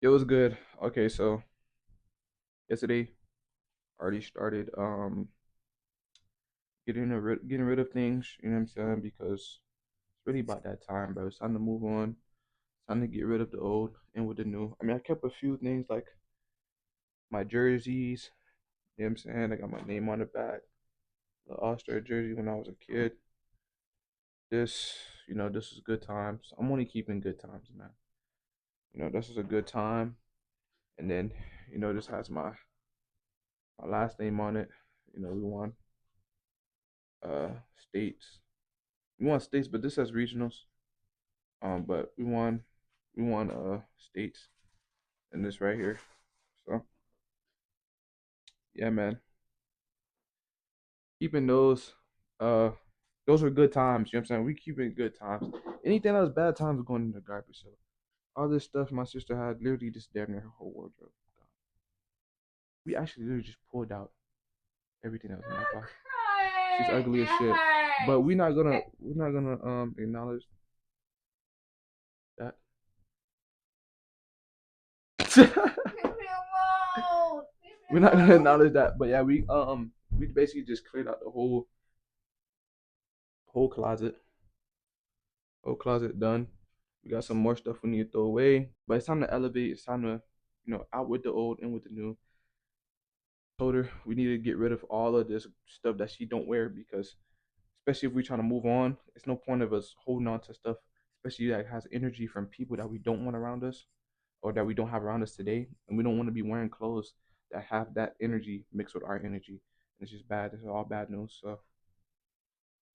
It was good. Okay, so yesterday already started getting rid of things, you know what I'm saying? Because it's really about that time, bro. It's time to move on. It's time to get rid of the old and with the new. I mean, I kept a few things like my jerseys, you know what I'm saying? I got my name on the back, the All-Star jersey when I was a kid. This, this is good times. I'm only keeping good times, man. This is a good time. And then, this has my last name on it. We won uh states. We won states, but this has regionals. But we won states in this right here. So yeah, man. Keeping those were good times, you know what I'm saying? We keeping good times. Anything that was bad times is going in the garbage. So all this stuff my sister had, literally just damn near her whole wardrobe. We actually literally just pulled out everything that was in my closet. She's ugly as shit. But we're not gonna acknowledge that. We're not gonna acknowledge that. But yeah, we basically just cleared out the whole closet. Whole closet done. We got some more stuff we need to throw away. But it's time to elevate. It's time to, out with the old and with the new. Told her we need to get rid of all of this stuff that she don't wear because especially if we're trying to move on, it's no point of us holding on to stuff, especially that has energy from people that we don't want around us or that we don't have around us today. And we don't want to be wearing clothes that have that energy mixed with our energy. It's just bad. It's all bad news. So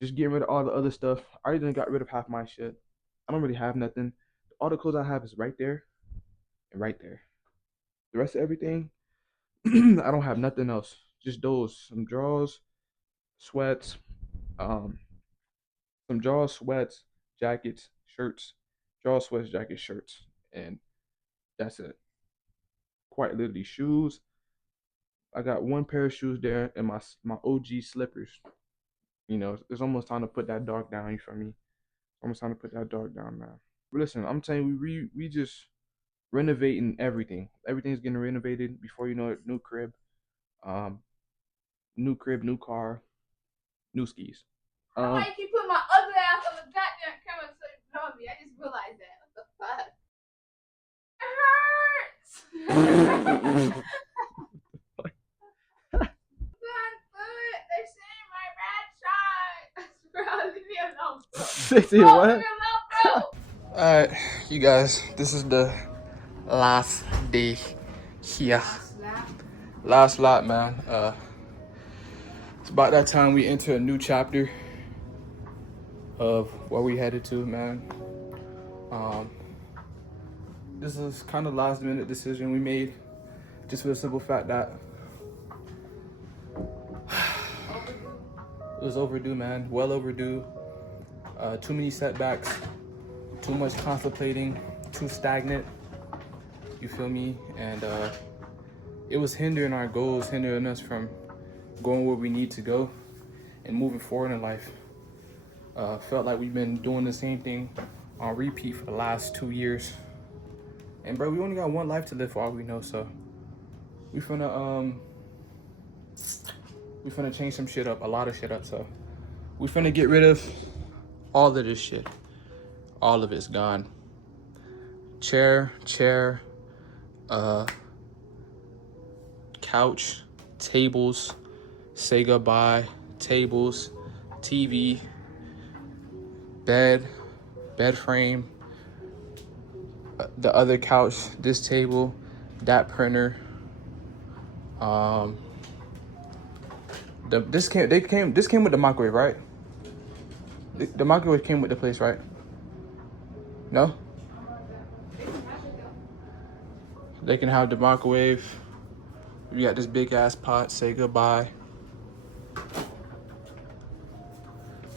just getting rid of all the other stuff. I already done got rid of half my shit. I don't really have nothing. All the clothes I have is right there and right there. The rest of everything, I don't have nothing else. Just those, some drawers, sweats, um, some drawers, sweats, jackets, shirts, drawers, sweats, jackets, shirts, and that's it. Quite literally, shoes. I got one pair of shoes there and my OG slippers. It's almost time to put that dog down. You feel me? Almost time to put that dog down now. But listen, I'm telling you, we just renovating everything. Everything's getting renovated. Before you know it, um, new crib, new car, new skis. Why you keep putting my ugly ass on the goddamn camera so you know me? I just realized that. What the fuck? It hurts. They're saying my red shot. Bro, leave me alone. They say what? Leave me alone, bro. Alright, you guys, this is the last day here. Last lap, man. It's about that time we enter a new chapter of where we headed to, man. Um, this is kind of last minute decision we made, just for the simple fact that it was overdue, man. Well overdue. Too many setbacks, too much contemplating, too stagnant. You feel me? And it was hindering our goals, hindering us from going where we need to go and moving forward in life. Felt like we've been doing the same thing on repeat for the last 2 years. And bro, we only got one life to live for all we know, so we finna change some shit up, a lot of shit up. So we finna get rid of all of this shit. All of it's gone. Chair, couch, tables, say goodbye, tables, TV, bed frame, the other couch, this table, that printer. This came with the microwave, right? The microwave came with the place, right? No? They can have the microwave. We got this big ass pot. Say goodbye.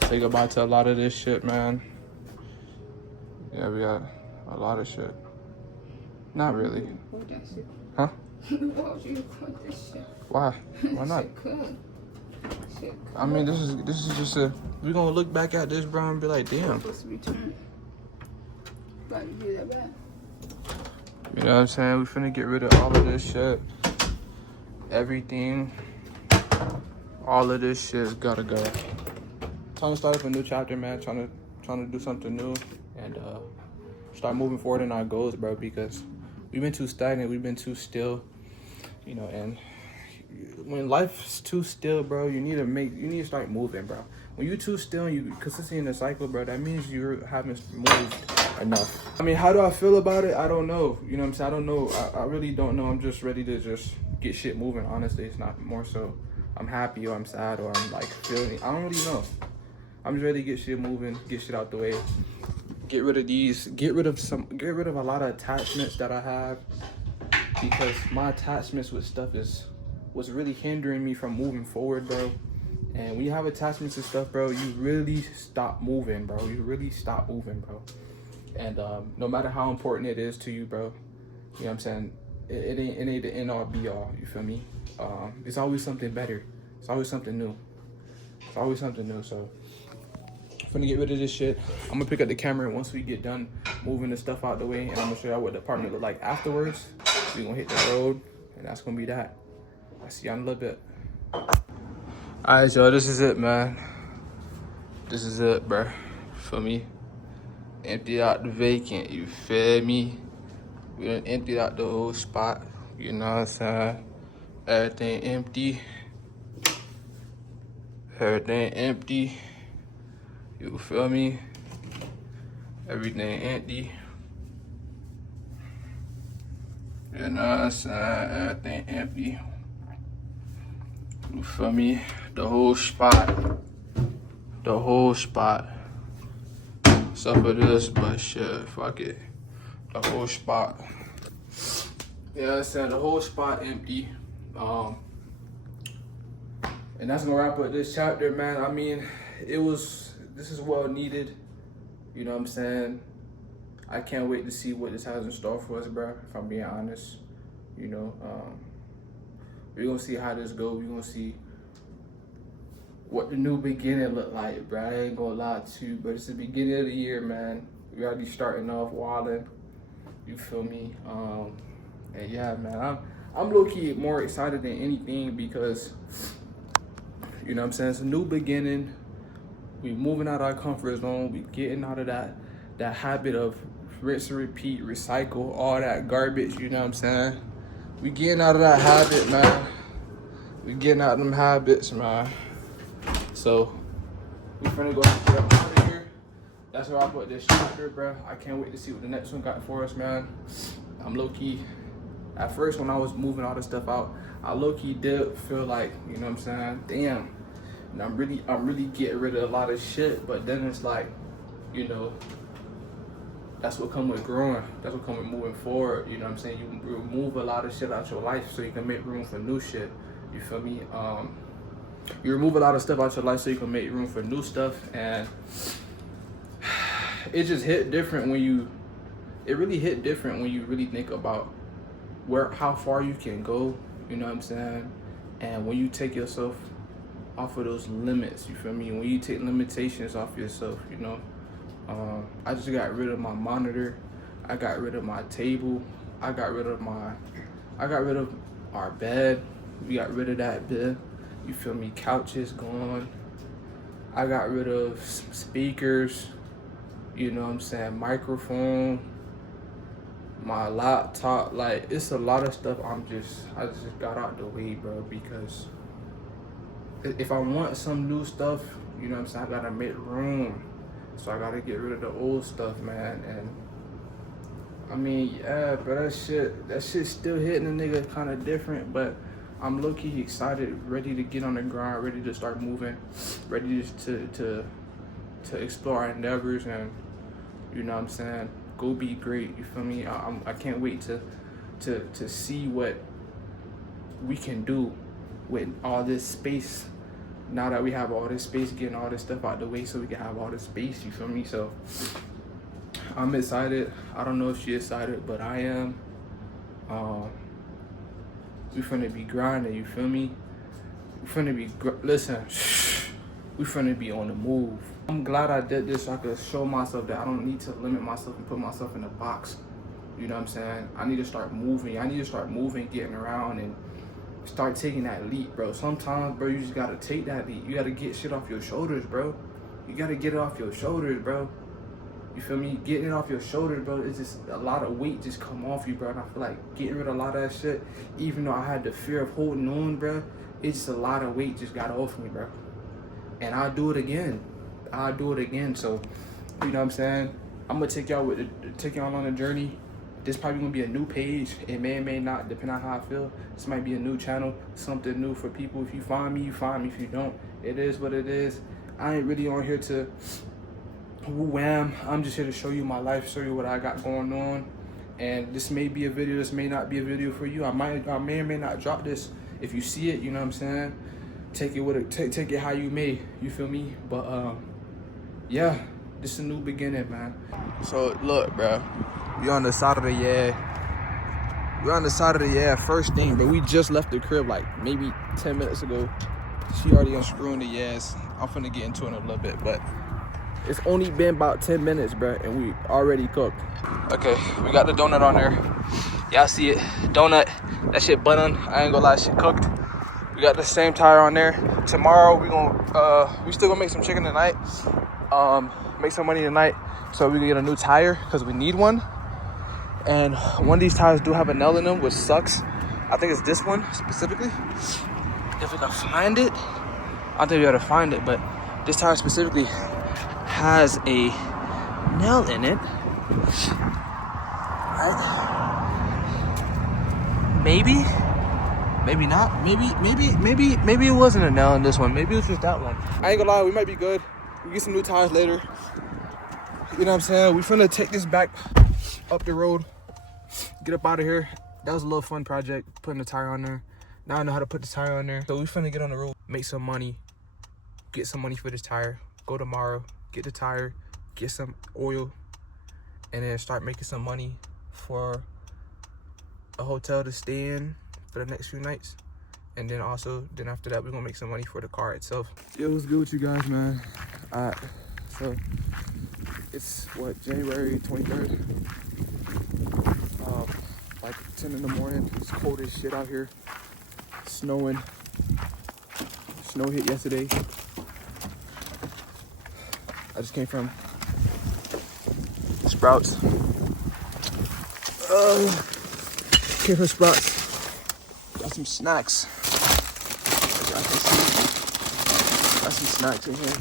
Say goodbye to a lot of this shit, man. Yeah, we got a lot of shit. Not really. Huh? Why? Why not? I mean, this is just we're gonna look back at this, bro, and be like, damn. You know what I'm saying? We finna get rid of all of this shit. Everything. All of this shit gotta go. Trying to start up a new chapter, man. Trying to do something new and start moving forward in our goals, bro, because we've been too stagnant, we've been too still, you know, and when life's too still, bro, you need to start moving, bro. When you're too still and you consistently in a cycle, bro, that means you haven't moved enough. I mean, how do I feel about it? I don't know. You know what I'm saying? I don't know. I really don't know. I'm just ready to just get shit moving. Honestly, it's not more so I'm happy or I'm sad or I'm like feeling. I don't really know. I'm just ready to get shit moving, get shit out the way. Get rid of these. Get rid of a lot of attachments that I have, because my attachments with stuff was really hindering me from moving forward, bro. And when you have attachments and stuff, bro, you really stop moving, bro. You really stop moving, bro. And no matter how important it is to you, bro, you know what I'm saying? It ain't the end all be all. You feel me? It's always something better. It's always something new. It's always something new. So I'm gonna get rid of this shit. I'm gonna pick up the camera once we get done moving the stuff out the way, and I'm gonna show y'all what the apartment look like afterwards. We gonna hit the road, and that's gonna be that. I'll see y'all in a little bit. Alright, y'all, this is it, man. This is it, bro. For me, empty out the vacant. You feel me? We done emptied out the whole spot. You know what I'm saying? Everything empty. Everything empty. You feel me? Everything empty. You know what I'm saying? Everything empty. You feel me? The whole spot. The whole spot. Except for this, but shit, fuck it. The whole spot. You know what I'm saying? The whole spot empty. And that's gonna wrap up this chapter, man. I mean, this is well needed. You know what I'm saying? I can't wait to see what this has in store for us, bro, if I'm being honest. You know, we're gonna see how this goes. We're gonna see what the new beginning look like, bro. I ain't gonna lie to you, but it's the beginning of the year, man. We gotta be starting off wilding. You feel me? And yeah, man, I'm low-key more excited than anything because, you know what I'm saying, it's a new beginning. We moving out of our comfort zone. We getting out of that habit of rinse and repeat, recycle, all that garbage, you know what I'm saying? We getting out of that habit, man. We getting out of them habits, man. So we finna go and get up out of here. That's where I put this chapter, bro. I can't wait to see what the next one got for us, man. I'm low-key, at first when I was moving all this stuff out, I low-key did feel like, you know what I'm saying, damn. And I'm really getting rid of a lot of shit, but then it's like, you know, that's what come with growing. That's what come with moving forward. You know what I'm saying? You remove a lot of shit out your life so you can make room for new shit. You feel me? You remove a lot of stuff out your life so you can make room for new stuff, and it just hit different when you. It really hit different when you really think about how far you can go. You know what I'm saying? And when you take yourself off of those limits, you feel me? When you take limitations off yourself, you know. I just got rid of my monitor. I got rid of my table. I got rid of our bed. We got rid of that bed. You feel me? Couches gone. I got rid of speakers. You know what I'm saying? Microphone. My laptop. Like, it's a lot of stuff I just got out the way, bro, because if I want some new stuff, you know what I'm saying, I gotta make room. So I gotta get rid of the old stuff, man. And I mean, yeah, but that shit's still hitting a nigga kind of different, but I'm low-key excited, ready to get on the grind, ready to start moving, ready to explore our endeavors, and you know what I'm saying, go be great. You feel me? I can't wait to see what we can do with all this space. Now that we have all this space, getting all this stuff out the way so we can have all this space, you feel me? So I'm excited. I don't know if she's excited, but I am. We finna be grinding, you feel me? We finna be, listen, we finna be on the move. I'm glad I did this so I could show myself that I don't need to limit myself and put myself in a box. You know what I'm saying? I need to start moving. I need to start moving, getting around, and start taking that leap, bro. Sometimes, bro, you just gotta take that leap. You gotta get shit off your shoulders, bro. You gotta get it off your shoulders, bro. You feel me? Getting it off your shoulders, bro, it's just a lot of weight just come off you, bro. And I feel like getting rid of a lot of that shit, even though I had the fear of holding on, bro, it's just a lot of weight just got off me, bro. And I'll do it again. I'll do it again. So, you know what I'm saying? I'm gonna take y'all on a journey. This probably gonna be a new page. It may or may not, depending on how I feel. This might be a new channel, something new for people. If you find me, you find me. If you don't, it is what it is. I ain't really on here to wham. I'm just here to show you my life, show you what I got going on. And this may be a video, this may not be a video for you. I may or may not drop this. If you see it, you know what I'm saying? Take it with it, take it how you may. You feel me? But yeah, this is a new beginning, man. So look, bro. We on the side of the We're on the side of the first thing, but we just left the crib like maybe 10 minutes ago. She already unscrewing the I'm finna get into it in a little bit, but it's only been about 10 minutes, bro, and we already cooked. Okay, we got the donut on there. Y'all see it, donut. That shit button. I ain't gonna lie, shit cooked. We got the same tire on there. Tomorrow we still gonna make some chicken tonight. Make some money tonight, so we can get a new tire because we need one. And one of these tires do have a nail in them, which sucks. I think it's this one specifically. If we can find it, I don't think we gotta find it, but this tire specifically has a nail in it. Right? Maybe not. Maybe it wasn't a nail in this one. Maybe it was just that one. I ain't gonna lie, we might be good. We get some new tires later. You know what I'm saying? We finna take this back up the road, get up out of here. That was a little fun project, putting the tire on there. Now I know how to put the tire on there. So we finna get on the road, make some money, get some money for this tire, go tomorrow, get the tire, get some oil, and then start making some money for a hotel to stay in for the next few nights. And then after that, we're gonna make some money for the car itself. Yo, what's good with you guys, man? So it's what, January 23rd? Like 10 in the morning. It's cold as shit out here. Snowing. Snow hit yesterday. I just came from Sprouts. Came from Sprouts. Got some snacks. As y'all can see, got some snacks in here.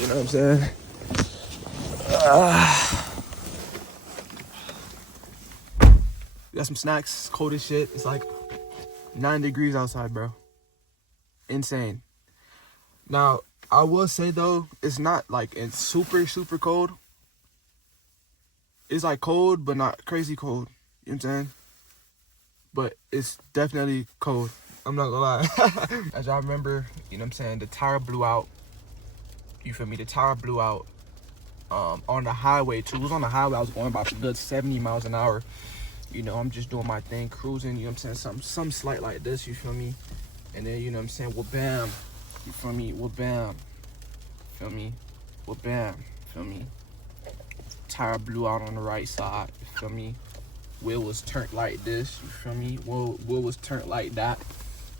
You know what I'm saying? Got some snacks. It's cold as shit. It's like 9 degrees outside, bro. Insane. Now, I will say though, it's not like it's super cold. It's like cold, but not crazy cold. You know what I'm saying? But it's definitely cold. I'm not gonna lie. As y'all remember, you know what I'm saying, the tire blew out. You feel me? The tire blew out on the highway too. It was on the highway. I was going about a good 70 miles an hour. You know, I'm just doing my thing, cruising, you know what I'm saying? Some slight like this, you feel me? And then, you know what I'm saying, well, bam. You feel me? Well, bam. Feel me? Well, bam. Feel me? Tire blew out on the right side, you feel me? Wheel was turned like this, you feel me? Wheel was turned like that.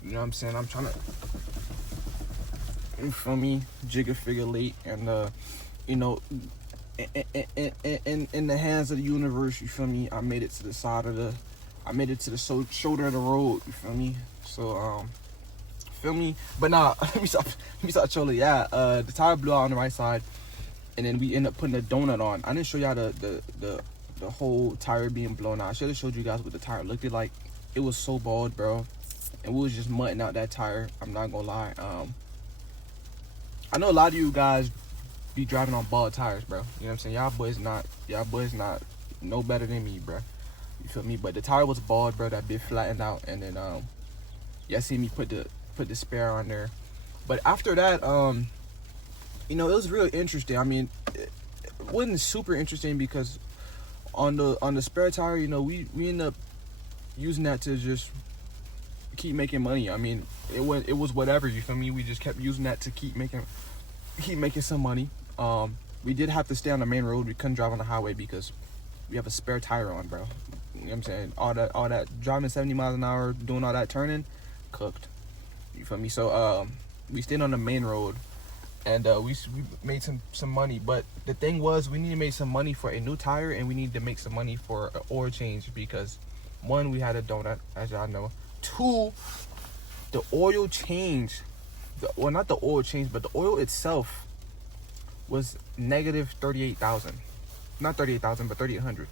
You know what I'm saying? I'm trying to, you feel me? Jigger figure late, and you know, in the hands of the universe, you feel me? I made it to the side of the, shoulder of the road, you feel me? So feel me? But nah, let me stop trolling. Yeah, the tire blew out on the right side, and then we end up putting a donut on. I didn't show y'all the whole tire being blown out. I should have showed you guys what the tire looked like. It was so bald, bro, and we was just mudding out that tire. I'm not gonna lie. I know a lot of you guys be driving on bald tires, bro. You know what I'm saying? Y'all boys not no better than me, bro. You feel me? But the tire was bald, bro. That bit flattened out, and then y'all see me put the spare on there. But after that, you know, it was real interesting. I mean, it wasn't super interesting because on the spare tire, you know, we end up using that to just keep making money. I mean, it was whatever, you feel me? We just kept using that to keep making some money. We did have to stay on the main road. We couldn't drive on the highway because we have a spare tire on, bro. You know what I'm saying? All that driving 70 miles an hour, doing all that turning, cooked. You feel me? So we stayed on the main road, and we made some money. But the thing was, we need to make some money for a new tire, and we need to make some money for an oil change, because one, we had a donut, as y'all know. Two, the oil change, well, not the oil change, but the oil itself was negative 38,000. Not 38,000, but 3,800.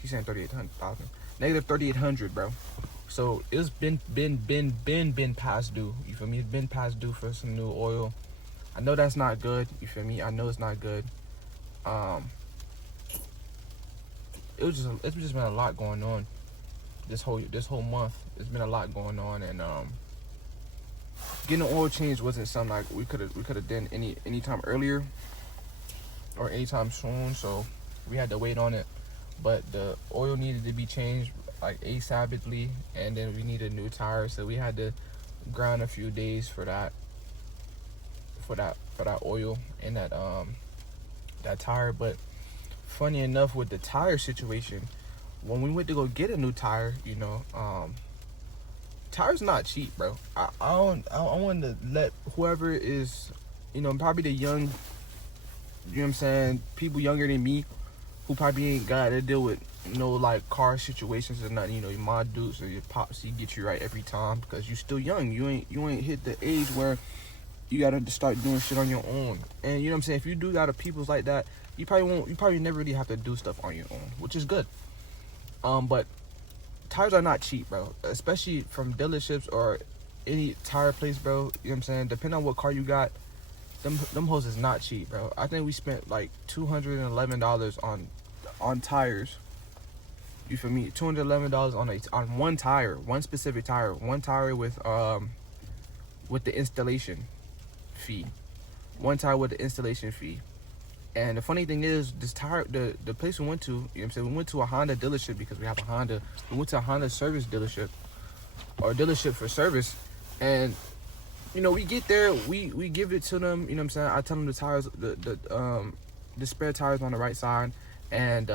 She's saying 38,000. Negative 3,800, bro. So it's been past due. You feel me? It's been past due for some new oil. I know that's not good. You feel me? I know it's not good. It's just been a lot going on this whole month. It's been a lot going on, and getting an oil change wasn't something like we could have done any time earlier or anytime soon. So we had to wait on it. But the oil needed to be changed like ASAPly, and then we needed new tires, so we had to grind a few days for that oil and that tire. But funny enough, with the tire situation, when we went to go get a new tire, tires not cheap, bro. I want to let whoever is, probably the young, you know what I'm saying, people younger than me, who probably ain't got to deal with like car situations or nothing. Your mom dudes or your pops, he get you right every time, because you still young. You ain't hit the age where you gotta start doing shit on your own. And you know what I'm saying, if you do got a peoples like that, you probably never really have to do stuff on your own, which is good. But tires are not cheap, bro, especially from dealerships or any tire place, bro. You know what I'm saying, depending on what car you got, them hoes is not cheap, bro. I think we spent like $211 on tires. You feel me? $211 on one tire, one specific tire, one tire with the installation fee, one tire with the installation fee. And the funny thing is, this tire, the place we went to, you know what I'm saying, we went to a Honda dealership because we have a Honda. We went to a Honda service dealership, or dealership for service, and we get there, we give it to them. You know what I'm saying? I tell them the tires, the spare tires on the right side, and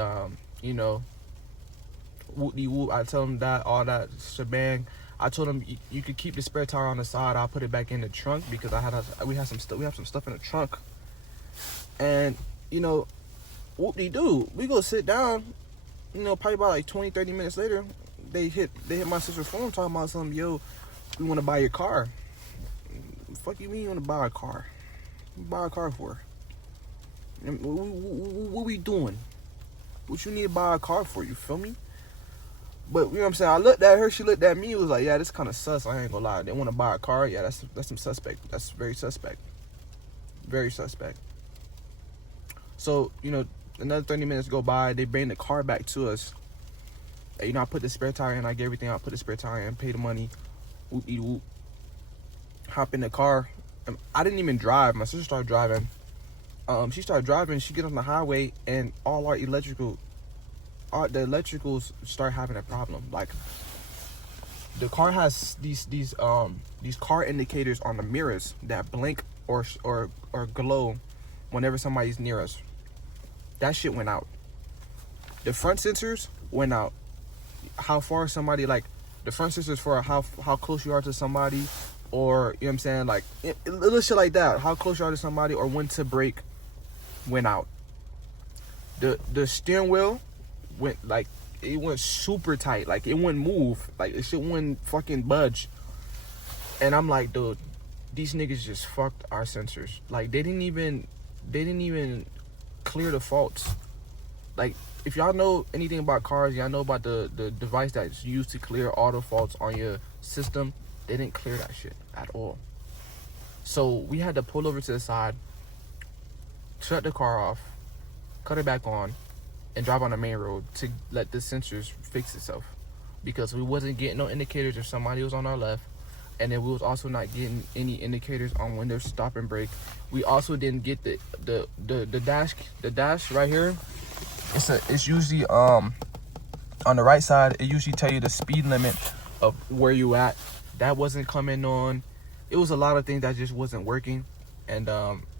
whoop-de-whoop, I tell them that, all that shebang. I told them you could keep the spare tire on the side. I'll put it back in the trunk, because we have some stuff in the trunk. And whoop-de-doo, we go sit down. Probably about like 20-30 minutes later, they hit my sister's phone talking about something. Yo, we want to buy your car. Fuck you mean you want to buy a car? What you buy a car for? What we doing? What you need to buy a car for? You feel me? But you know what I'm saying, I looked at her, she looked at me, it was like, yeah, this kind of sus. I ain't gonna lie. They want to buy a car? Yeah, that's some suspect. That's very suspect. Very suspect. So another 30 minutes go by, they bring the car back to us. And, I put the spare tire in, I get everything out, put the spare tire in, pay the money, whoop-de-whoop. Hop in the car. I didn't even drive. My sister started driving. She started driving. She get on the highway, and all the electricals start having a problem. Like, the car has these car indicators on the mirrors that blink or glow whenever somebody's near us. That shit went out. The front sensors went out. How far somebody, like, the front sensors for how close you are to somebody, or you know what I'm saying, like little shit like that. How close you are to somebody, or when to brake, went out. The steering wheel went, like, it went super tight. Like, it wouldn't move. Like, it shit wouldn't fucking budge. And I'm like, dude, these niggas just fucked our sensors. Like, they didn't even clear the faults. Like, if y'all know anything about cars, y'all know about the device that's used to clear all the faults on your system. They didn't clear that shit at all. So we had to pull over to the side, shut the car off, cut it back on, and drive on the main road to let the sensors fix itself, because we wasn't getting no indicators if somebody was on our left, and then we was also not getting any indicators on when there's stop and brake. We also didn't get the dash right here. It's usually on the right side. It usually tell you the speed limit of where you at. That wasn't coming on. It was a lot of things that just wasn't working, and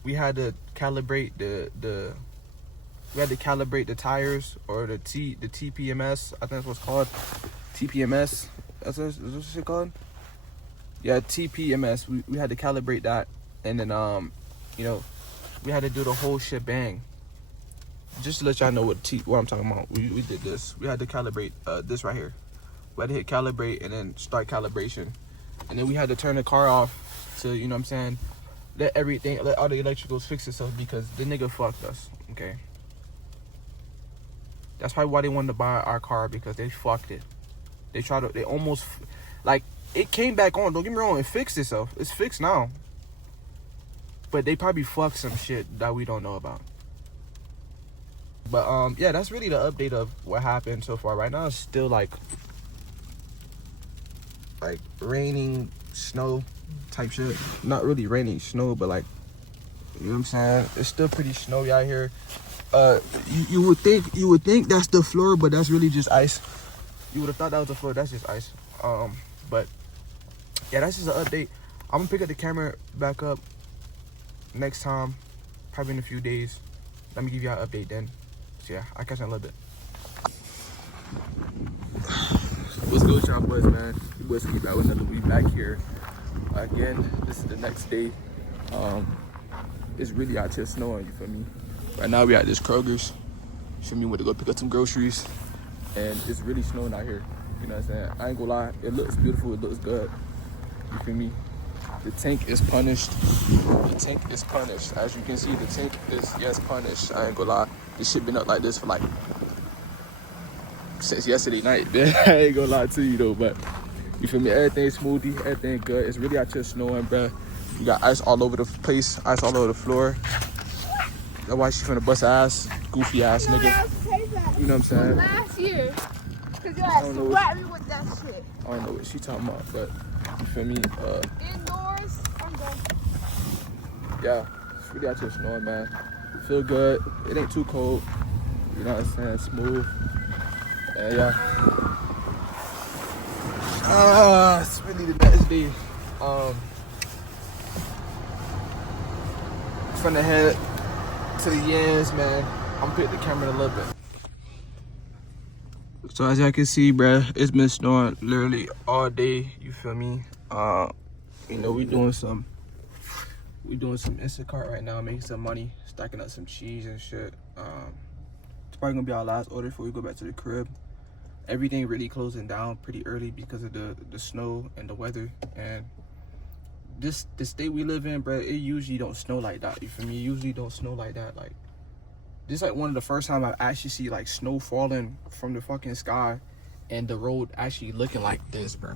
we had to calibrate the We had to calibrate the tires, or the TPMS. I think that's what's called. TPMS. Is what shit called? Yeah, TPMS. We had to calibrate that, and then you know, we had to do the whole shebang. Just to let y'all know what I'm talking about. We did this. We had to calibrate this right here. We had to hit calibrate and then start calibration, and then we had to turn the car off to, you know what I'm saying, let all the electricals fix itself, because the nigga fucked us. Okay. That's probably why they wanted to buy our car, because they fucked it. They almost, like, it came back on. Don't get me wrong, it fixed itself. It's fixed now. But they probably fucked some shit that we don't know about. But yeah, that's really the update of what happened so far. Right now it's still like raining, snow type shit. Not really raining snow, but like, you know what I'm saying? It's still pretty snowy out here. You would think that's the floor, but that's really just ice. You would have thought that was the floor. That's just ice. But yeah, that's just an update. I'm gonna pick up the camera back up next time, probably in a few days. Let me give y'all an update then. So yeah, I'll catch you in a little bit. What's good with y'all boys, man? You boys keep out another week back here. Again, this is the next day. It's really out here snowing, you feel me? Right now we at this Kroger's. Show me where to go pick up some groceries. And it's really snowing out here. You know what I'm saying? I ain't gonna lie, it looks beautiful, it looks good. You feel me? The tank is punished. The tank is punished. As you can see, the tank is, yes, punished. I ain't gonna lie. This shit been up like this for like, since yesterday night. I ain't gonna lie to you though, but you feel me? Everything's smoothie, everything good. It's really out here snowing, bruh. You got ice all over the place, ice all over the floor. That's why she finna bust her ass, goofy ass nigga. You know what I'm saying? Last year, cause you had slapped me with that shit. I don't know what she talking about, but you feel me? Indoors, I'm done. Yeah, it's really out here snowing, man. Feel good. It ain't too cold. You know what I'm saying? Smooth. And yeah. It's really the next day. From the head to the ends, man. I'm gonna pick the camera in a little bit. So as y'all can see, bruh, it's been snowing literally all day. You feel me? You know, we doing some Instacart right now, making some money, stacking up some cheese and shit. It's probably gonna be our last order before we go back to the crib. Everything really closing down pretty early because of the snow and the weather. And the state we live in, bruh, it usually don't snow like that. You feel me? It usually don't snow like that. Like, this is like one of the first time I actually see like snow falling from the fucking sky and the road actually looking like this, bro.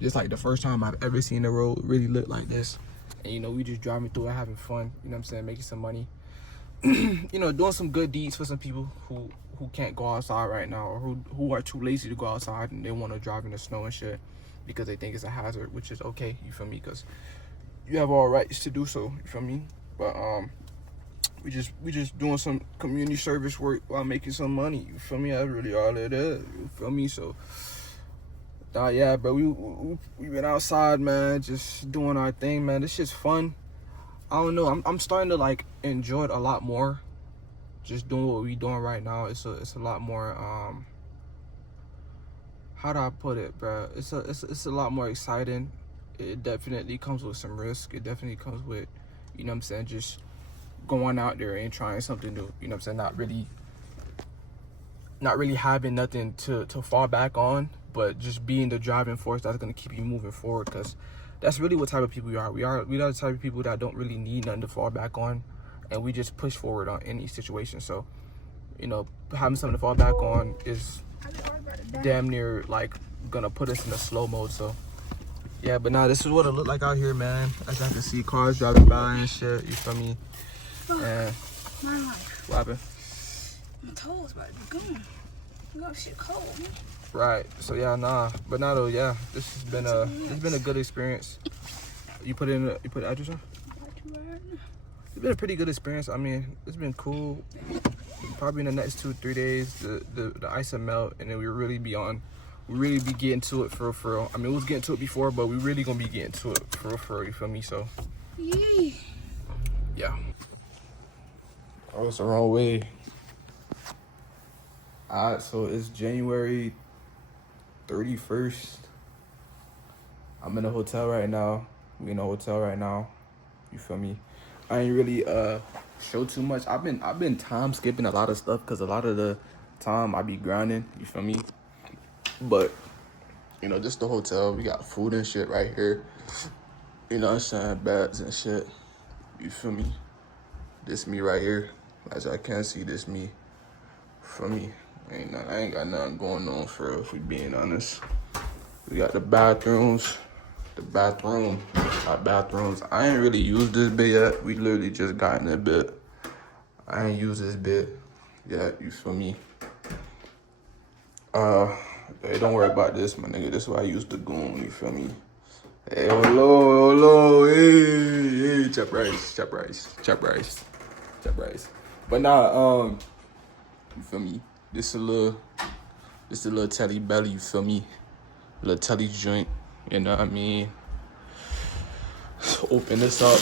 Just like the first time I've ever seen the road really look like this. And you know, we just driving through it, having fun, you know what I'm saying, making some money. You know, doing some good deeds for some people who can't go outside right now, or who are too lazy to go outside and they want to drive in the snow and shit because they think it's a hazard, which is okay, you feel me? Because you have all rights to do so, you feel me? But we just doing some community service work while making some money, you feel me? That's really all it is, you feel me? So yeah, bro, we been outside, man, just doing our thing, man. This shit's fun. I don't know, I'm starting to like enjoy it a lot more. Just doing what we doing right now. It's a lot more how do I put it, bro? It's a lot more exciting. It definitely comes with some risk. It definitely comes with, you know what I'm saying, just going out there and trying something new. You know what I'm saying? Not really having nothing to fall back on, but just being the driving force that's gonna keep you moving forward. Because that's really what type of people we are. We are the type of people that don't really need nothing to fall back on, and we just push forward on any situation. So, you know, having something to fall back on is damn near like gonna put us in a slow mode. So yeah, but now this is what it look like out here, man. As I can see cars driving by and shit, you feel me? And what happened? My toes about to be gone. You got shit cold, man. Right. So yeah, but now though, yeah, this has been a good experience. You put the address on? It's been a pretty good experience. I mean, it's been cool. Probably in the next 2-3 days, the ice will melt, and then we really be getting to it for real. I mean, we was getting to it before, but we really gonna be getting to it for real, you feel me? So Yay. yeah. Oh, it's the wrong way. Alright, so it's January 31st. I'm in a hotel right now. We in a hotel right now. You feel me? I ain't really show too much. I've been time skipping a lot of stuff because a lot of the time I be grinding. You feel me? But you know, just the hotel. We got food and shit right here. You know what I'm saying? Beds and shit. You feel me? This me right here. As I can see, this me. For me, I ain't got nothing going on for real, if we being honest. We got the bathrooms. Our bathrooms. I ain't really used this bit yet. We literally just got in that bit. I ain't used this bit yet, you feel me? Hey, don't worry about this, my nigga. This is why I use the goon, you feel me? Hey, hello, hey, chop rice. But nah, you feel me? This a little telly belly, you feel me? Little telly joint, you know what I mean? Let's open this up.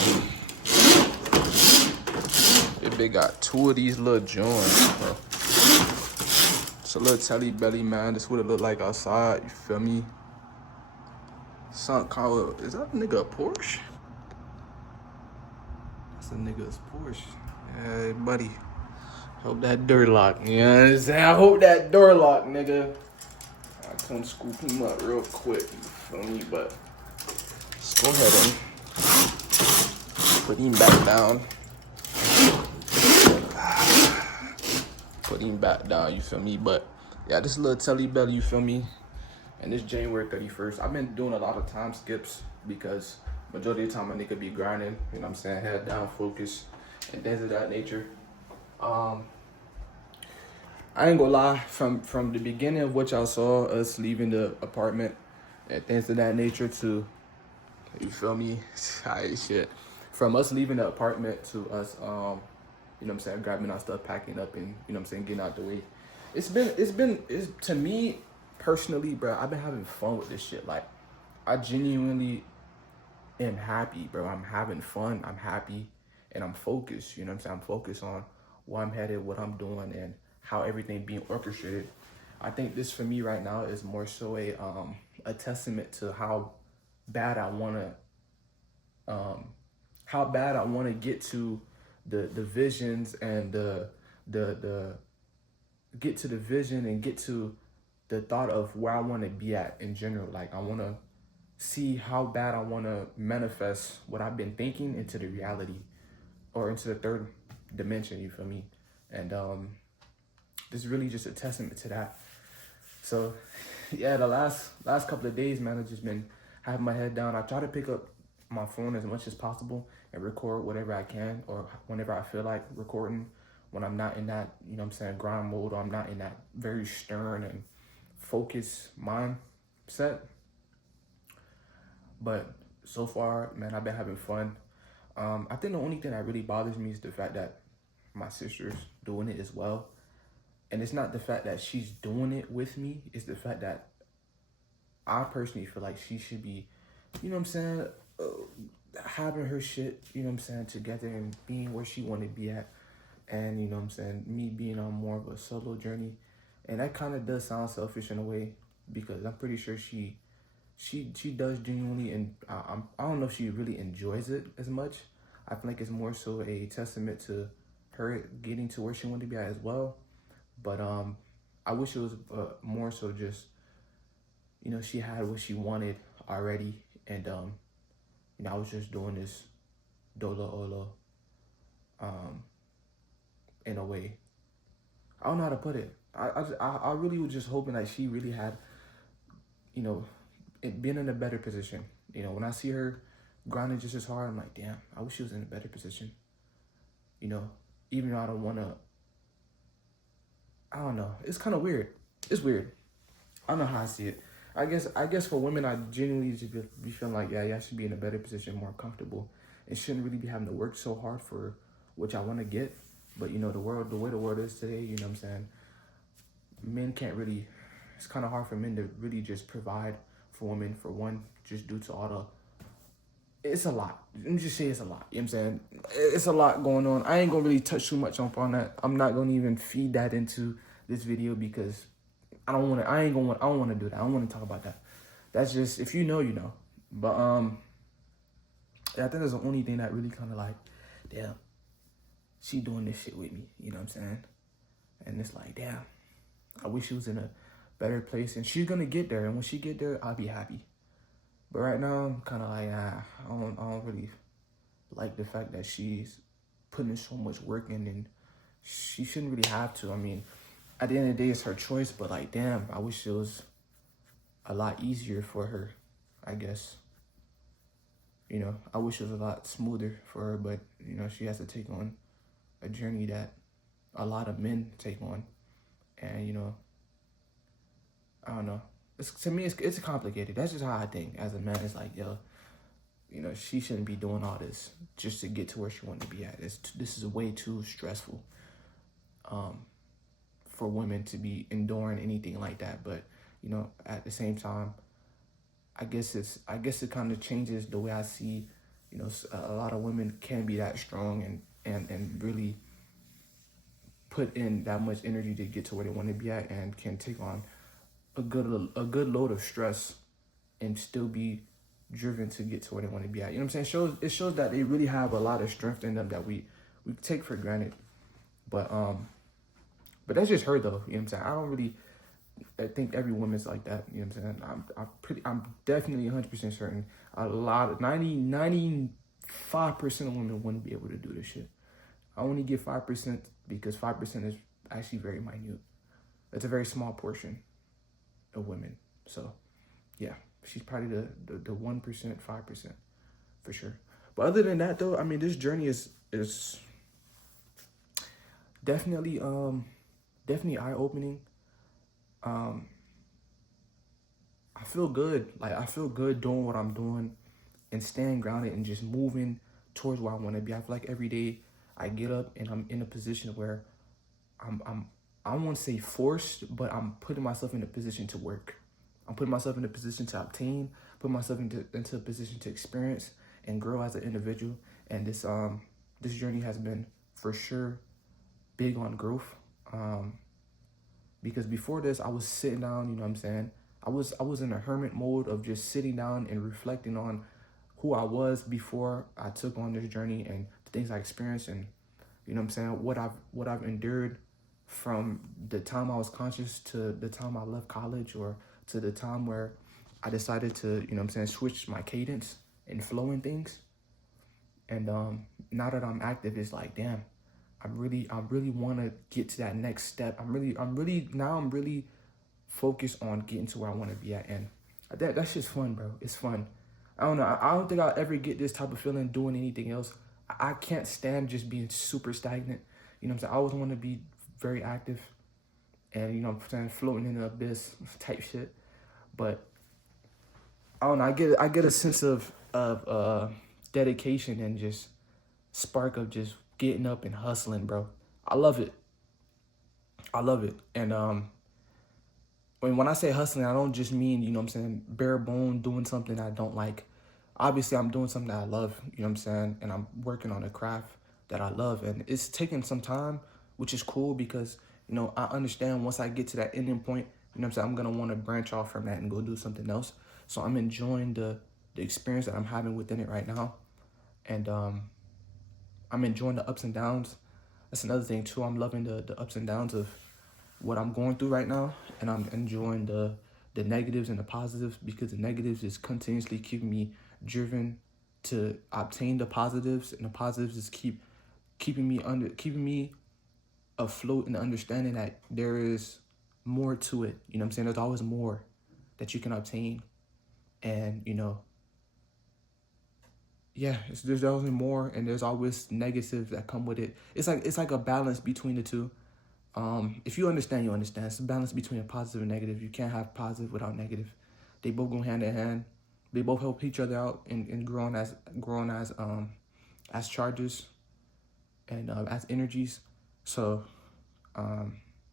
If they got two of these little joints, bro. It's a little telly belly, man. This what it look like outside, you feel me? Something called, is that a nigga a Porsche? That's a nigga's Porsche. Hey, buddy. Hope that door lock, you know what I'm saying? I hope that door lock, nigga. I come scoop him up real quick, you feel me? But let's go ahead and put him back down. Put him back down, you feel me? But yeah, this little telly belly, you feel me? And this January 31st, I've been doing a lot of time skips because majority of the time a nigga be grinding, you know what I'm saying? Head down, focus, and things of that nature. I ain't gonna lie, from the beginning of what y'all saw, us leaving the apartment and things of that nature to, you feel me? Alright, shit. From us leaving the apartment to us, you know what I'm saying, grabbing our stuff, packing up, and you know what I'm saying, getting out the way. It's to me personally, bro. I've been having fun with this shit. Like, I genuinely am happy, bro. I'm having fun. I'm happy, and I'm focused. You know what I'm saying? I'm focused on where I'm headed, what I'm doing, and how everything being orchestrated. I think this for me right now is more so a testament to how bad I wanna get to the visions and the get to the vision and get to the thought of where I want to be at in general. Like, I want to see how bad I want to manifest what I've been thinking into the reality or into the third dimension, you feel me? And this is really just a testament to that. So yeah, the last couple of days, man, I've just been having my head down. I try to pick up my phone as much as possible and record whatever I can or whenever I feel like recording, when I'm not in that, you know what I'm saying, grind mode, or I'm not in that very stern and focused mindset. But so far, man, I've been having fun. I think the only thing that really bothers me is the fact that my sister's doing it as well. And it's not the fact that she's doing it with me, it's the fact that I personally feel like she should be, you know what I'm saying, having her shit, you know what I'm saying, together and being where she want to be at. And, you know what I'm saying, me being on more of a solo journey. And that kind of does sound selfish in a way, because I'm pretty sure she does genuinely, and I don't know if she really enjoys it as much. I feel like it's more so a testament to her getting to where she wanted to be at as well. But I wish it was more so just, you know, she had what she wanted already, and you know, I was just doing this dolo in a way. I don't know how to put it. I really was just hoping that she really had, you know, been in a better position. You know, when I see her grinding just as hard, I'm like, damn, I wish she was in a better position. You know, even though I don't want to, I don't know. It's kind of weird. It's weird. I don't know how I see it. I guess for women, I genuinely just be feeling like, yeah, I should be in a better position, more comfortable, and shouldn't really be having to work so hard for which I want to get. But, you know, the way the world is today, you know what I'm saying, men can't really, it's kind of hard for men to really just provide for women, for one, just due to all the it's a lot. Let me just say it's a lot. You know what I'm saying? It's a lot going on. I ain't gonna really touch too much on that. I'm not gonna even feed that into this video because I don't wanna I don't wanna do that. I don't wanna talk about that. That's just, if you know, you know. But yeah, I think that's the only thing that really kinda like, damn, she doing this shit with me, you know what I'm saying? And it's like, damn, I wish she was in a better place, and she's gonna get there, and when she get there, I'll be happy. But right now, I'm kind of like, I don't really like the fact that she's putting so much work in, and she shouldn't really have to. I mean, at the end of the day, it's her choice, but like, damn, I wish it was a lot easier for her, I guess. You know, I wish it was a lot smoother for her, but, you know, she has to take on a journey that a lot of men take on. And, you know, I don't know. To me, it's complicated. That's just how I think as a man. It's like, yo, you know, she shouldn't be doing all this just to get to where she wanted to be at. This is way too stressful for women to be enduring anything like that. But, you know, at the same time, I guess it kind of changes the way I see, you know, a lot of women can be that strong and really put in that much energy to get to where they want to be at, and can take on a good load of stress and still be driven to get to where they want to be at. You know what I'm saying? It shows that they really have a lot of strength in them that we take for granted. But that's just her though. You know what I'm saying? I think every woman's like that. You know what I'm saying? I'm definitely 100% certain. 95% of women wouldn't be able to do this shit. I only give 5% because 5% is actually very minute. It's a very small portion of women. So yeah, she's probably the 1%, 5% for sure. But other than that though, I mean, this journey is definitely eye-opening. I feel good. Like, I feel good doing what I'm doing and staying grounded and just moving towards where I want to be. I feel like every day I get up and I'm in a position where I don't want to say forced, but I'm putting myself in a position to work. I'm putting myself in a position to obtain, put myself into a position to experience and grow as an individual. And this journey has been for sure big on growth. Because before this, I was sitting down, you know what I'm saying? I was in a hermit mode of just sitting down and reflecting on who I was before I took on this journey and the things I experienced, and, you know what I'm saying, what I've endured from the time I was conscious to the time I left college, or to the time where I decided to, you know what I'm saying, switch my cadence and flow in things. And now that I'm active, it's like, damn, I really want to get to that next step. I'm really focused on getting to where I want to be at, and that's just fun, bro. It's fun. I don't know. I don't think I'll ever get this type of feeling doing anything else. I can't stand just being super stagnant. You know what I'm saying? I always want to be very active, and, you know what I'm saying, floating in the abyss type shit. But I don't know. I get a sense of dedication and just spark of just getting up and hustling, bro. I love it. And when I say hustling, I don't just mean, you know what I'm saying, bare bone doing something I don't like. Obviously, I'm doing something that I love, you know what I'm saying, and I'm working on a craft that I love, and it's taking some time, which is cool because, you know, I understand once I get to that ending point, you know what I'm saying, I'm gonna want to branch off from that and go do something else. So I'm enjoying the experience that I'm having within it right now, and I'm enjoying the ups and downs. That's another thing too. I'm loving the ups and downs of what I'm going through right now, and I'm enjoying the negatives and the positives, because the negatives is continuously keeping me driven to obtain the positives, and the positives is keeping me afloat in the understanding that there is more to it. You know what I'm saying? There's always more that you can obtain, and, you know, yeah, there's always more, and there's always negatives that come with it. It's like a balance between the two. If you understand, you understand. It's a balance between a positive and negative. You can't have positive without negative. They both go hand in hand. They both help each other out in growing as charges and as energies. So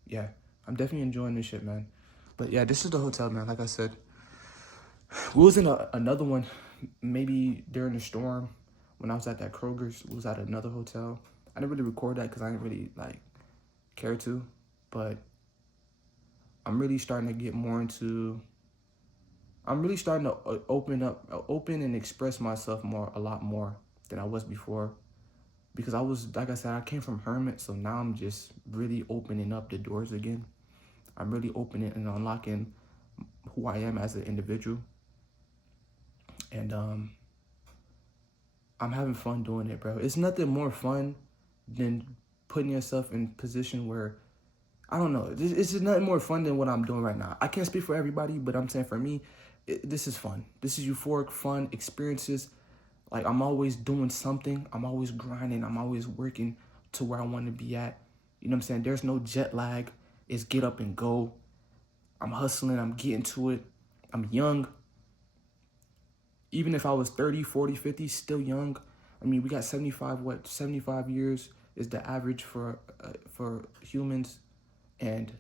yeah, I'm definitely enjoying this shit, man. But yeah, this is the hotel, man. Like I said, we was in another one maybe during the storm when I was at that Kroger's, was at another hotel. I didn't really record that because I didn't really like care to, but I'm really starting to get more into. I'm really starting to open and express myself a lot more than I was before. Because I was, like I said, I came from hermit, so now I'm just really opening up the doors again. I'm really opening and unlocking who I am as an individual. And I'm having fun doing it, bro. It's nothing more fun than putting yourself in a position where, I don't know, it's just nothing more fun than what I'm doing right now. I can't speak for everybody, but I'm saying for me, this is fun. This is euphoric, fun experiences. Like, I'm always doing something. I'm always grinding. I'm always working to where I want to be at. You know what I'm saying? There's no jet lag. It's get up and go. I'm hustling. I'm getting to it. I'm young. Even if I was 30, 40, 50, still young. I mean, we got 75 years is the average for humans. And,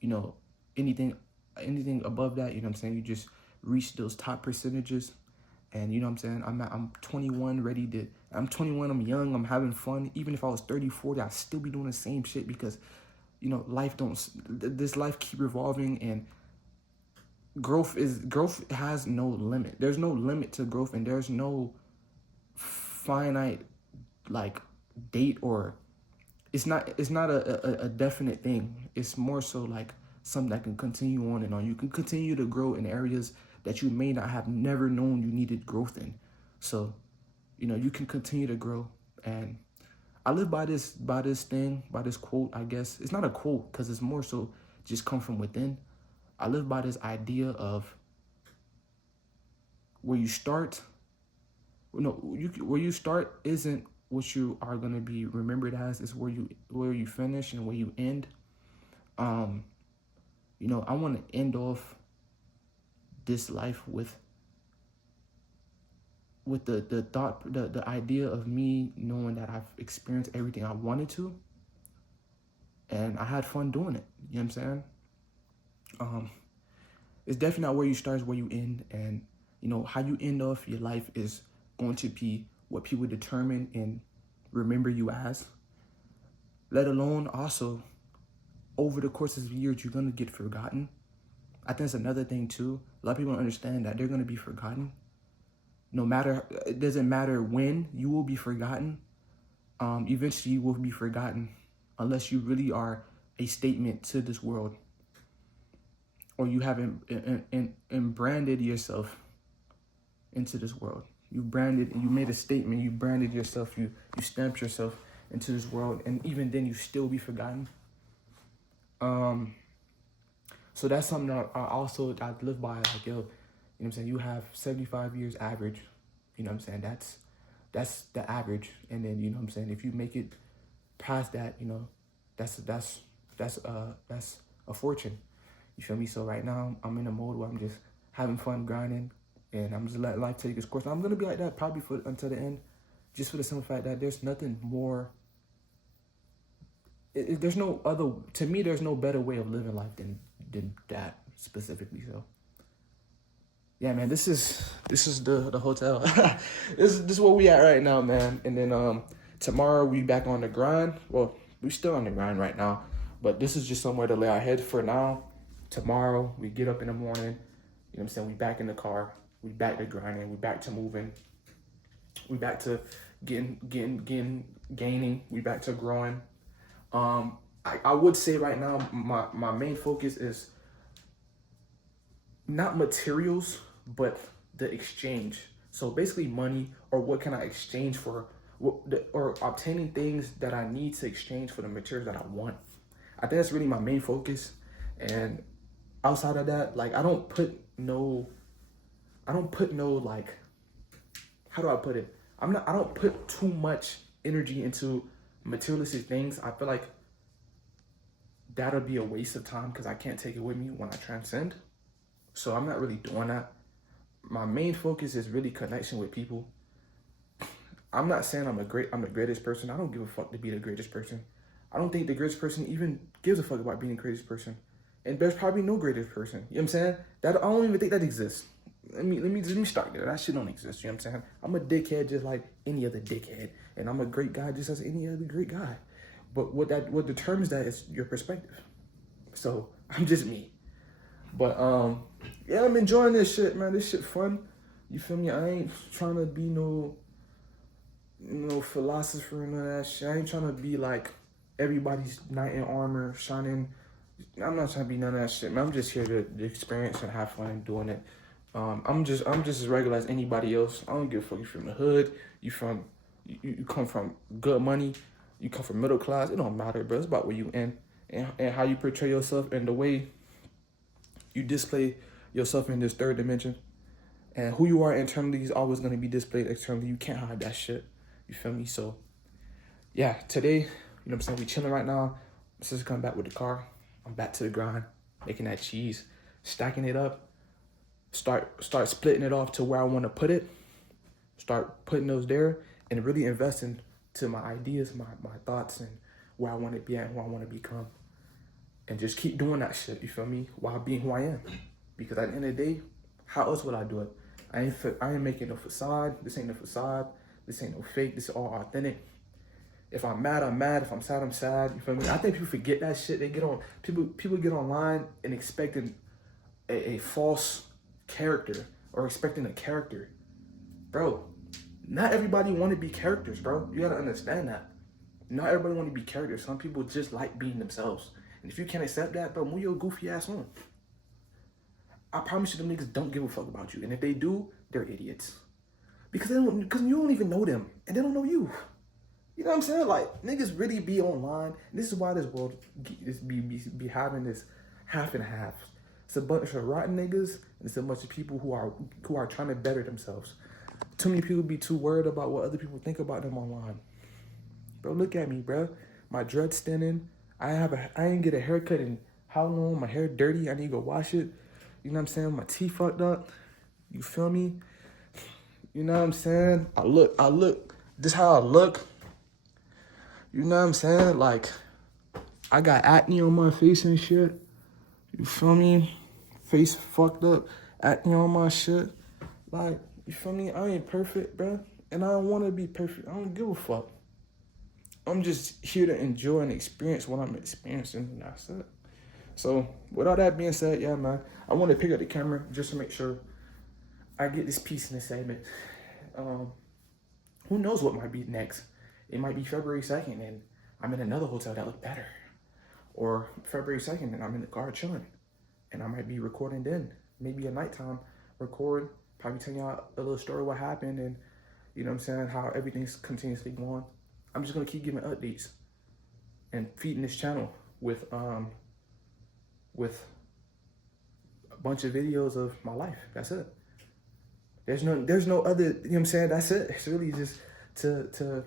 you know, anything above that, you know what I'm saying? You just reach those top percentages. And you know what I'm saying? I'm 21, I'm 21, I'm young, I'm having fun. Even if I was 30, 40, I'd still be doing the same shit because, you know, this life keep revolving, and growth has no limit. There's no limit to growth, and there's no finite, like, date, or it's not a definite thing. It's more so like something that can continue on and on. You can continue to grow in areas that you may not have never known you needed growth in. So, you know, you can continue to grow. And I live by this quote, I guess. It's not a quote because it's more so just come from within. I live by this idea of where you start isn't what you are going to be remembered as. It's where you finish and where you end. You know, I want to end off this life with the thought, the idea of me knowing that I've experienced everything I wanted to, and I had fun doing it. You know what I'm saying? It's definitely not where you start, it's where you end. And, you know, how you end off your life is going to be what people determine and remember you as. Let alone also, over the course of years, you're going to get forgotten. I think that's another thing too. A lot of people don't understand that they're going to be forgotten. It doesn't matter when, you will be forgotten. Eventually you will be forgotten unless you really are a statement to this world, or you haven't branded yourself into this world. You made a statement, you branded yourself, you stamped yourself into this world, and even then you still be forgotten. So that's something that I live by. Like, yo, you know what I'm saying? You have 75 years average. You know what I'm saying? That's the average. And then, you know what I'm saying? If you make it past that, you know, that's a fortune. You feel me? So right now I'm in a mode where I'm just having fun grinding, and I'm just letting life take its course. I'm going to be like that probably until the end, just for the simple fact that there's nothing more. There's no other, to me, there's no better way of living life than that specifically. So yeah, man, this is the hotel. this is where we at right now, man. And then tomorrow we back on the grind. Well, we still on the grind right now, but this is just somewhere to lay our head for now. Tomorrow we get up in the morning, you know what I'm saying? We back in the car, we back to grinding, we back to moving, we back to gaining, we back to growing. I would say right now, my main focus is not materials, but the exchange. So basically money, or what can I exchange for, or obtaining things that I need to exchange for the materials that I want. I think that's really my main focus. And outside of that, like, I don't put no, like, how do I put it? I don't put too much energy into materialistic things. I feel like that'll be a waste of time because I can't take it with me when I transcend. So I'm not really doing that. My main focus is really connection with people. I'm not saying I'm the greatest person. I don't give a fuck to be the greatest person. I don't think the greatest person even gives a fuck about being the greatest person. And there's probably no greatest person. You know what I'm saying? I don't even think that exists. let me start there. That shit don't exist. You know what I'm saying? I'm a dickhead just like any other dickhead, and I'm a great guy just as any other great guy. But what determines that is your perspective. So I'm just me. But yeah, I'm enjoying this shit, man. This shit fun. You feel me? I ain't trying to be no philosopher and all that shit. I ain't trying to be like everybody's knight in armor shining. I'm not trying to be none of that shit, man. I'm just here to experience and have fun doing it. I'm just as regular as anybody else. I don't give a fuck if you're from the hood, you come from good money, you come from middle class. It don't matter, bro. It's about where you in and how you portray yourself and the way you display yourself in this third dimension. And who you are internally is always going to be displayed externally. You can't hide that shit. You feel me? So, yeah, today, you know what I'm saying, we chilling right now. My sister coming back with the car. I'm back to the grind, making that cheese, stacking it up, start splitting it off to where I want to put it, start putting those there, and really investing to my ideas, my thoughts, and where I want to be at and who I want to become. And just keep doing that shit, you feel me, while being who I am. Because at the end of the day, how else would I do it? I ain't making no facade. This ain't no facade. This ain't no fake. This is all authentic. If I'm mad, I'm mad. If I'm sad, I'm sad. You feel me? I think people forget that shit. They get on people get online and expecting a false character or expecting a character. Bro, not everybody want to be characters, bro. You gotta understand that. Not everybody want to be characters. Some people just like being themselves. And if you can't accept that, bro, move your goofy ass on. I promise you them niggas don't give a fuck about you. And if they do, they're idiots. Because you don't even know them. And they don't know you. You know what I'm saying? Like, niggas really be online. This is why this world be having this half and half. It's a bunch of rotten niggas, and it's a bunch of people who are trying to better themselves. Too many people be too worried about what other people think about them online. Bro, look at me, bro. My dread's thinning. I ain't get a haircut in how long? My hair dirty. I need to go wash it. You know what I'm saying? My teeth fucked up. You feel me? You know what I'm saying? I look. This how I look. You know what I'm saying? Like, I got acne on my face and shit. You feel me? Face fucked up. Acne on my shit. Like, you feel me? I ain't perfect, bro. And I don't want to be perfect. I don't give a fuck. I'm just here to enjoy and experience what I'm experiencing. And that's it. So, with all that being said, yeah, man. I want to pick up the camera just to make sure I get this piece in the segment. Who knows what might be next? It might be February 2nd and I'm in another hotel that look better. Or February 2nd and I'm in the car chilling. And I might be recording then. Maybe at nighttime, record, probably tell y'all a little story what happened and, you know what I'm saying, how everything's continuously going. I'm just going to keep giving updates and feeding this channel with a bunch of videos of my life. That's it. There's no other, you know what I'm saying? That's it. It's really just to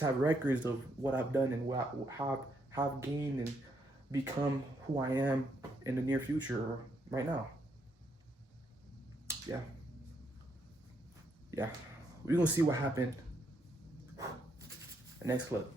have records of what I've done and how I've gained and become who I am in the near future or right now. Yeah. We're going to see what happened. The next clip.